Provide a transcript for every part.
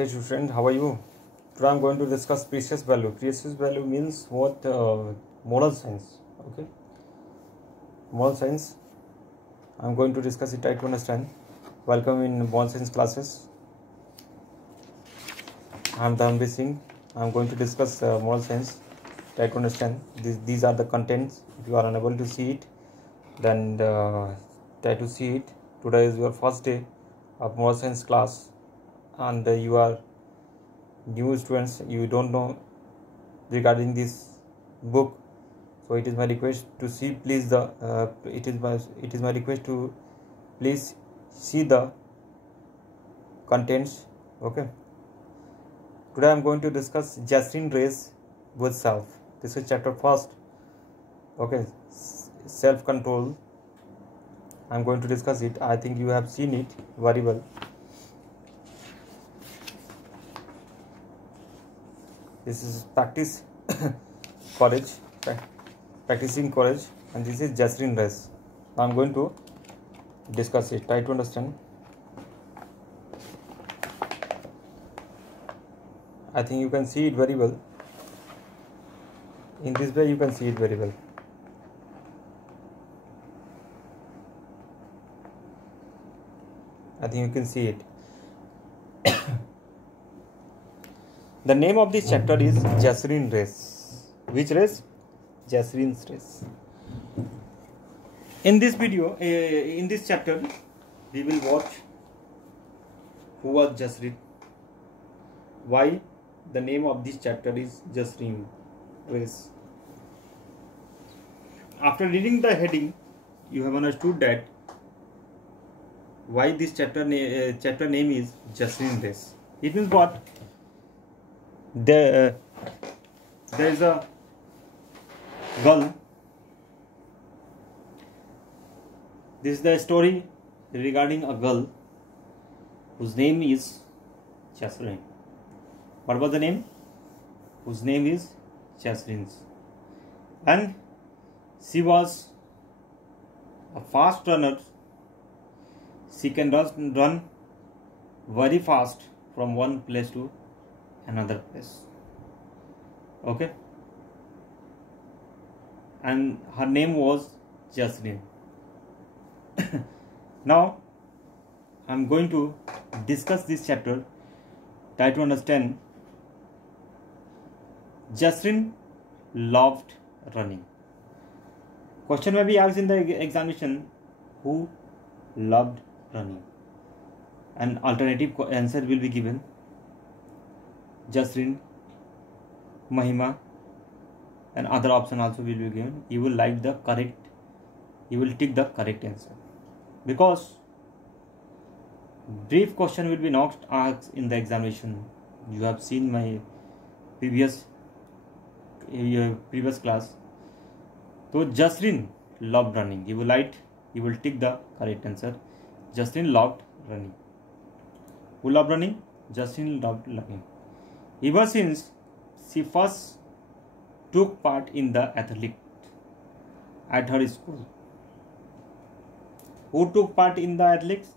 Hey student, how are you? Today I'm going to discuss precious value. Precious value means what? Moral science. Okay, moral science. I'm going to discuss it. Try to understand. Welcome in moral science classes. I'm Dhanvi Singh. I'm going to discuss moral science. Try to understand. These are the contents. If you are unable to see it, then try to see it. Today is your first day of moral science class, and you are new students. You don't know regarding this book, so it is my request to see please the it is my request to please see the contents. Okay, today I'm going to discuss Jacinthe Reyes with self. This is chapter first. Okay, self control. I'm going to discuss it. I think you have seen it very well. This is practice courage, practicing courage, and this is Jacinthe Reyes. I'm going to discuss it. Try to understand. I think you can see it very well. In this way you can see it very well. I think you can see it. The name of this chapter is Jacinthe Reyes. Which race? Jacinthe Reyes. In this video, in this chapter, we will watch who was Jacinthe. Why the name of this chapter is Jacinthe Reyes. After reading the heading, you have understood that why this chapter name is Jacinthe Reyes. It means what? There is a girl. This is the story regarding a girl whose name is Jacinthe. What was the name? Whose name is Jacinthe. And she was a fast runner. She can run very fast from one place to another place. Okay, and her name was Jacinthe. Now I'm going to discuss this chapter. Try to understand. Jacinthe loved running. Question may be asked in the examination, who loved running? An alternative answer will be given. Jacinthe, Mahima, and other option also will be given. You will like the correct, you will tick the correct answer, because brief question will be not asked in the examination. You have seen my previous class. So Jacinthe loved running. You will tick the correct answer. Jacinthe loved running. Who loved running? Jacinthe loved running. Ever since she first took part in the athletics at her school. Who took part in the athletics?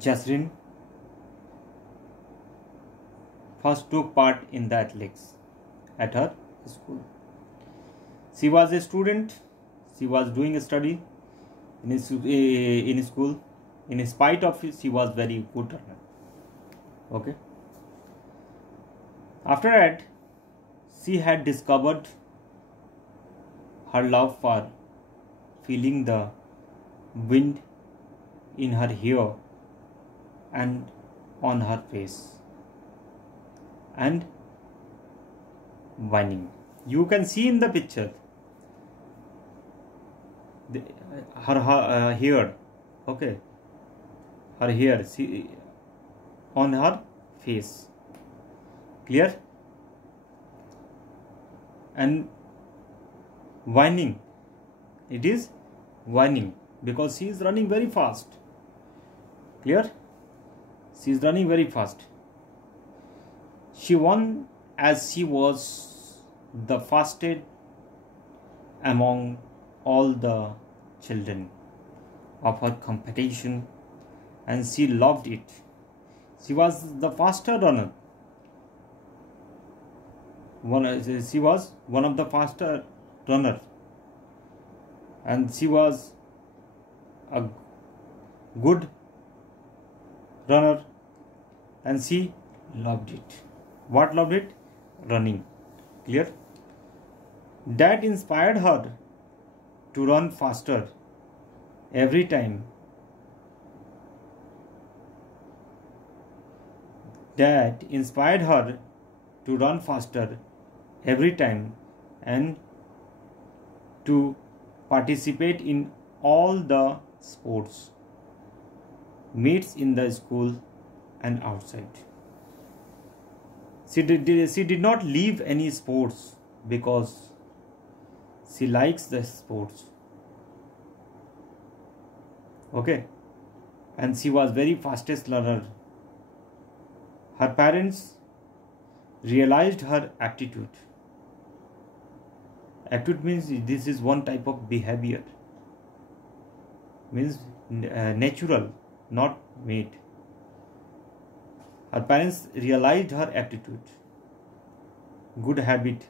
Jacinthe first took part in the athletics at her school. She was a student. She was doing a study in school. In spite of it, she was very good runner. Okay. After that, she had discovered her love for feeling the wind in her hair and on her face, and whining. You can see in the picture her hair. Okay, her hair on her face. Clear? And whining. It is whining because she is running very fast. Clear? She is running very fast. She won as she was the fastest among all the children of her competition and she loved it. She was the faster runner. She was one of the faster runners, and she was a good runner, and she loved it. What loved it? Running. Clear? That inspired her to run faster every time. That inspired her to run faster every time and to participate in all the sports, meets in the school and outside. She did not leave any sports because she likes the sports. Okay, and she was very fastest learner. Her parents realized her aptitude. Aptitude means this is one type of behavior. Means natural, not made. Her parents realized her aptitude, good habit,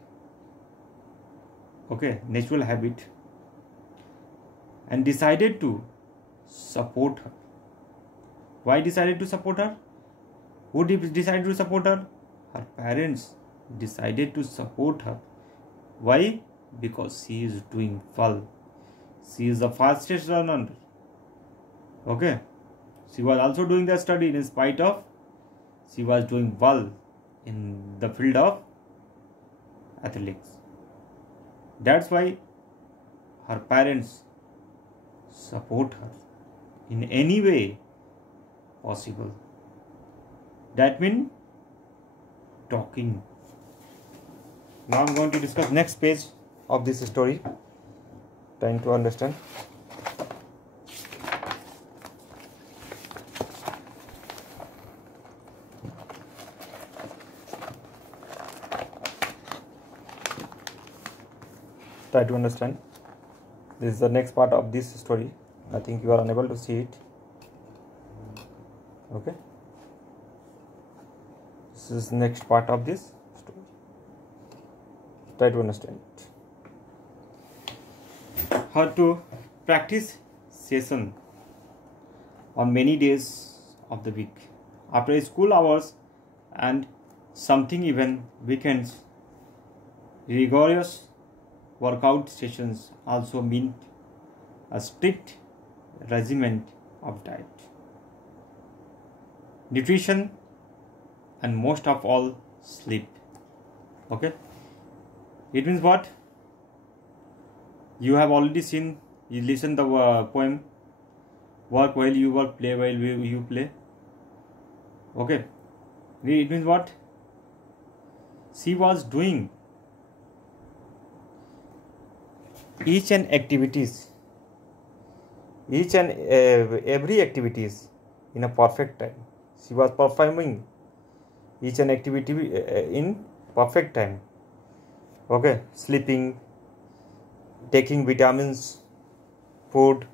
okay, natural habit, and decided to support her. Why decided to support her? Who decided to support her? Her parents decided to support her. Why? Because she is doing well. She is the fastest runner. Okay. She was also doing the study in spite of she was doing well in the field of athletics. That's why her parents support her in any way possible. That means talking. Now I'm going to discuss next page of this story. Trying to understand. Try to understand. This is the next part of this story. I think you are unable to see it. Okay. This is next part of this story. Try to understand it. How to practice session on many days of the week. After school hours and something even weekends, rigorous workout sessions also mean a strict regimen of diet, nutrition, and most of all sleep. Okay, it means what? You have already seen, you listen the poem, work while you work, play while you play. Okay, it means what? She was doing each and every activities in a perfect time. She was performing each and activity in perfect time. Okay, sleeping, taking vitamins, food,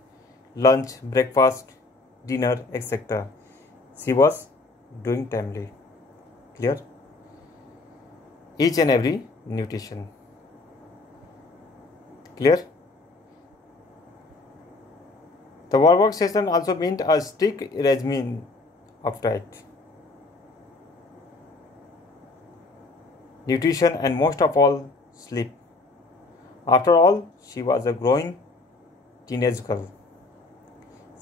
lunch, breakfast, dinner, etc. She was doing timely. Clear? Each and every nutrition. Clear? The workout session also meant a strict regimen of diet, nutrition, and most of all sleep. After all, she was a growing teenage girl.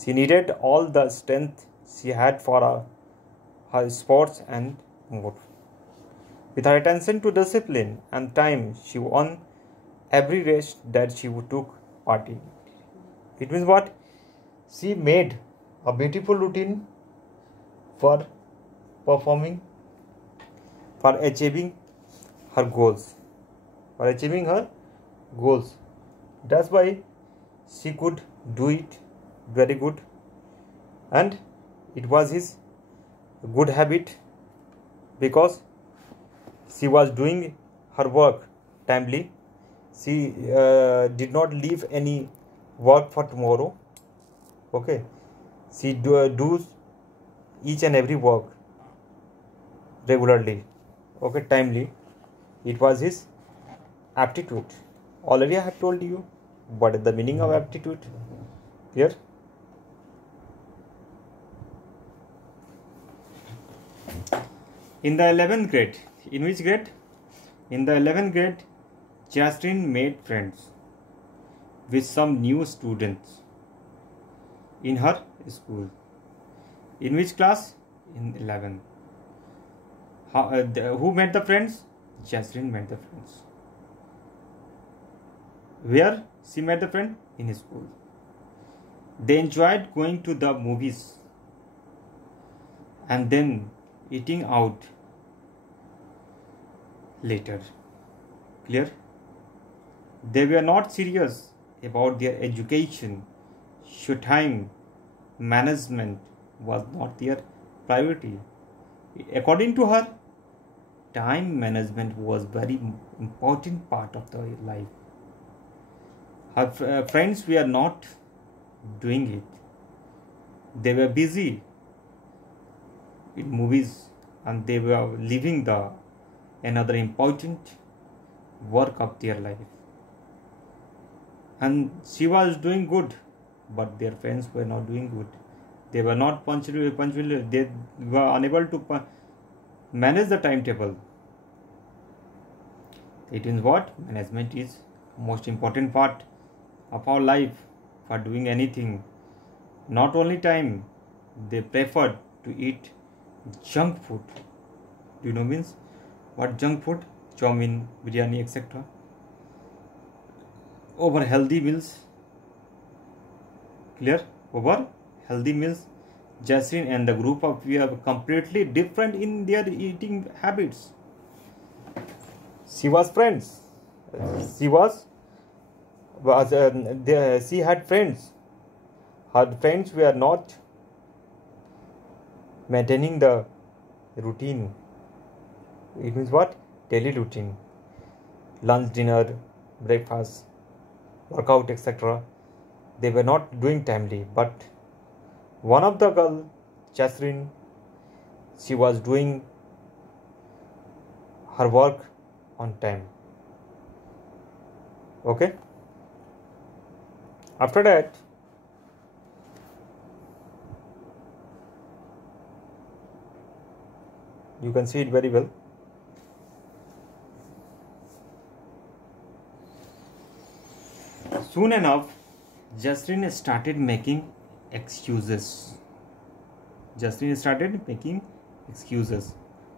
She needed all the strength she had for her sports and more. With her attention to discipline and time, she won every race that she took part in. It means what? She made a beautiful routine for performing, for achieving her goals. For achieving her goals. That's why she could do it very good, and it was his good habit because she was doing her work timely. She did not leave any work for tomorrow. Okay, she do each and every work regularly, okay, timely. It was his aptitude. Already I have told you what is the meaning of aptitude. Clear? In the 11th grade, in which grade? In the 11th grade, Jasmine made friends with some new students in her school. In which class? In 11th. Who made the friends? Jasmine made the friends. Where she made the friend? In school. They enjoyed going to the movies and then eating out later. Clear? They were not serious about their education, so time management was not their priority. According to her, time management was very important part of their life. Her friends were not doing it. They were busy in movies and they were living the another important work of their life. And she was doing good, but their friends were not doing good. They were not punctual. They were unable to manage the timetable. It means what? Management is most important part of our life for doing anything. Not only time, they preferred to eat junk food. Do you know means what junk food? Chowmin, biryani, etc. Over healthy meals. Clear? Over healthy meals. Jasmine and the group of we are completely different in their eating habits. She was friends. She had friends. Her friends were not maintaining the routine. It means what? Daily routine. Lunch, dinner, breakfast, workout, etc. They were not doing timely. But one of the girl, Jasmine, she was doing her work on time. Okay. After that, you can see it very well. Soon enough, Jasmine started making excuses. Jasmine started making excuses.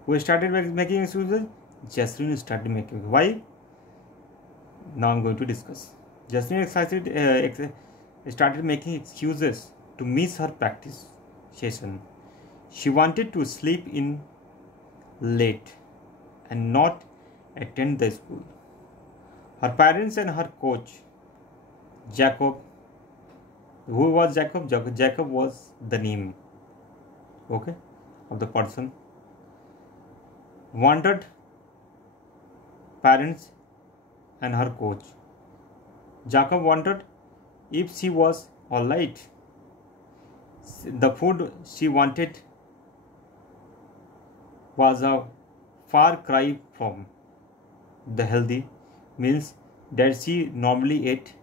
Who started making excuses? Jasmine started making. Why? Now I'm going to discuss. Jasmine started making excuses to miss her practice session. She wanted to sleep in late and not attend the school. Her parents and her coach, Jacob. Who was Jacob? Jacob was the name, okay, of the person. Wanted parents and her coach. Jacob wanted if she was alright. The food she wanted was a far cry from the healthy meals that she normally ate.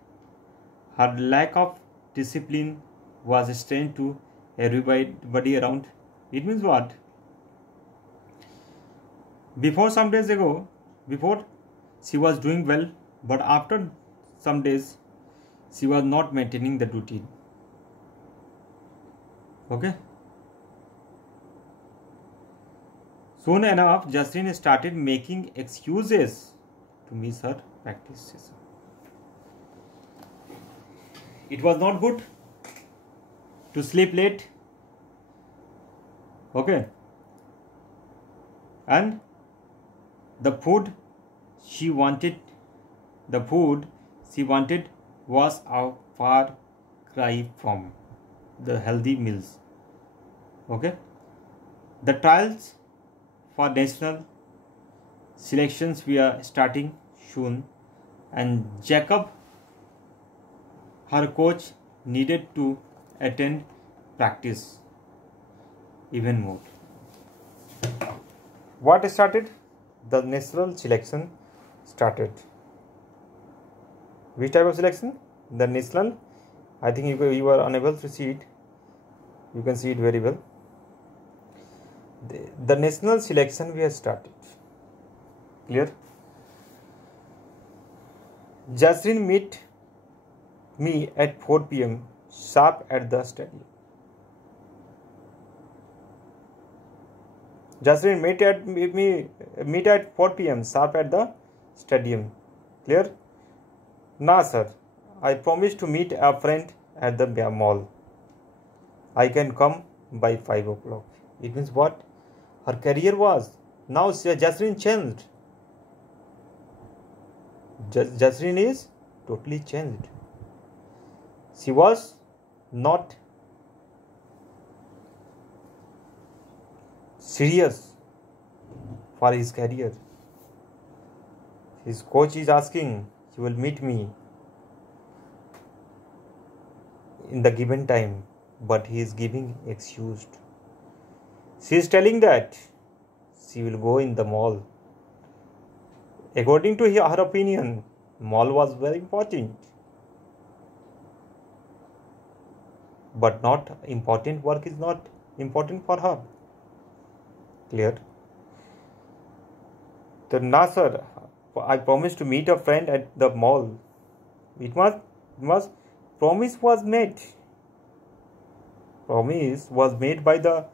Her lack of discipline was strange to everybody around. It means what? Before some days ago, before she was doing well, but after some days, she was not maintaining the routine. Okay. Soon enough, Jasmine started making excuses to miss her practices. It was not good to sleep late. Okay. And the food she wanted was a far cry from the healthy meals. Okay. The trials for national selections were starting soon, and Jacob, her coach, needed to attend practice. even mode. What started? The natural selection started. Which type of selection? The natural. I think you are unable to see it. You can see it very well. The natural selection we have started. Clear? Jasrin meet me at 4 p.m. sharp at the stadium. Jasrin meet at 4 p.m. sharp at the stadium. Clear? Nah, sir. I promised to meet a friend at the mall. I can come by 5 o'clock. It means what? Her career was. Now Jasrin changed. Jasrin is totally changed. She was not serious for his career. His coach is asking, he will meet me in the given time, but he is giving excuse. She is telling that she will go in the mall. According to her opinion, mall was very important, but not important work is not important for her. Clear? So now, sir, I promised to meet a friend at the mall. It must promise was made. Promise was made by the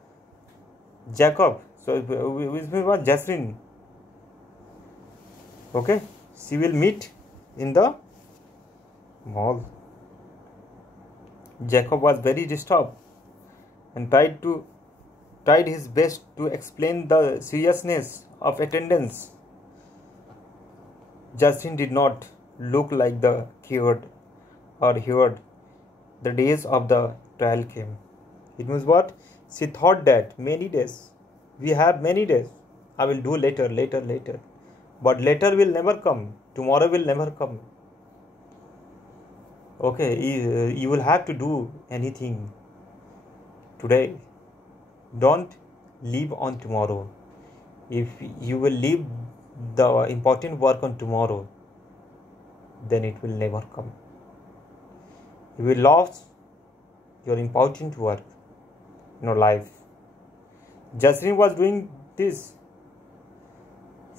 Jacob. So which was Jasrin. Okay, she will meet in the mall. Jacob was very disturbed and tried his best to explain the seriousness of attendance. Jasrin did not look like the cured or heard. The days of the trial came. It means what? She thought that many days. We have many days. I will do later. But later will never come. Tomorrow will never come. Okay, you will have to do anything today. Don't leave on tomorrow. If you will leave the important work on tomorrow, then it will never come. You will lose your important work in your life. Jasrin was doing this.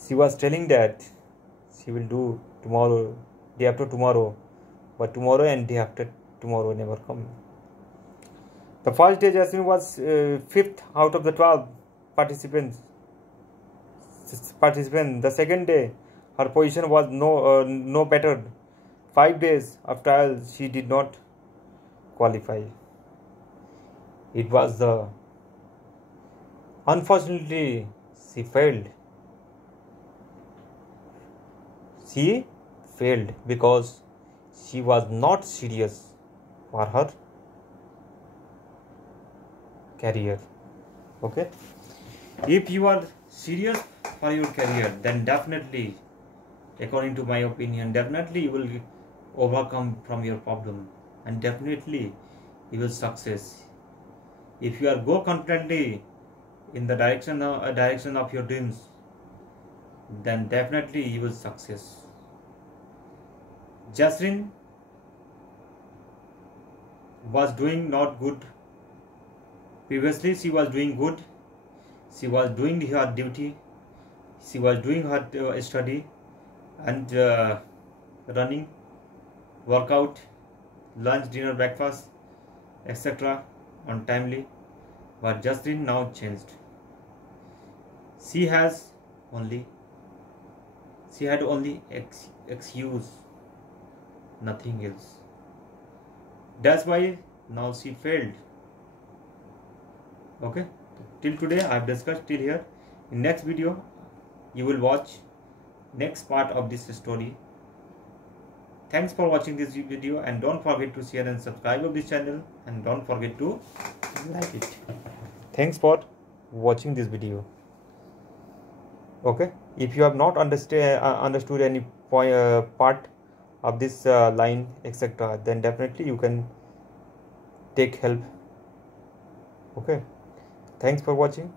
She was telling that she will do tomorrow, day after tomorrow, but tomorrow and day after tomorrow never come. The first day Jasrin was 5th out of the 12 participants. The second day her position was no better. 5 days of trial she did not qualify. It was unfortunately she failed. She failed because she was not serious for her career. Okay, if you are serious for your career, then definitely, according to my opinion, definitely you will overcome from your problem and definitely you will success. If you are go confidently in the direction of your dreams, then definitely you will success. Jasrin was doing not good. Previously she was doing good. She was doing her duty. She was doing her study and running, workout, lunch, dinner, breakfast, etc. on timely. But Jasrin now changed. She had only excuse, nothing else. That's why now she failed. Okay, till today I have discussed till here. In next video you will watch next part of this story. Thanks for watching this video and don't forget to share and subscribe of this channel and don't forget to like it. Thanks for watching this video. Okay, if you have not understood any part of this line etc., then definitely you can take help. Okay, Thanks for watching.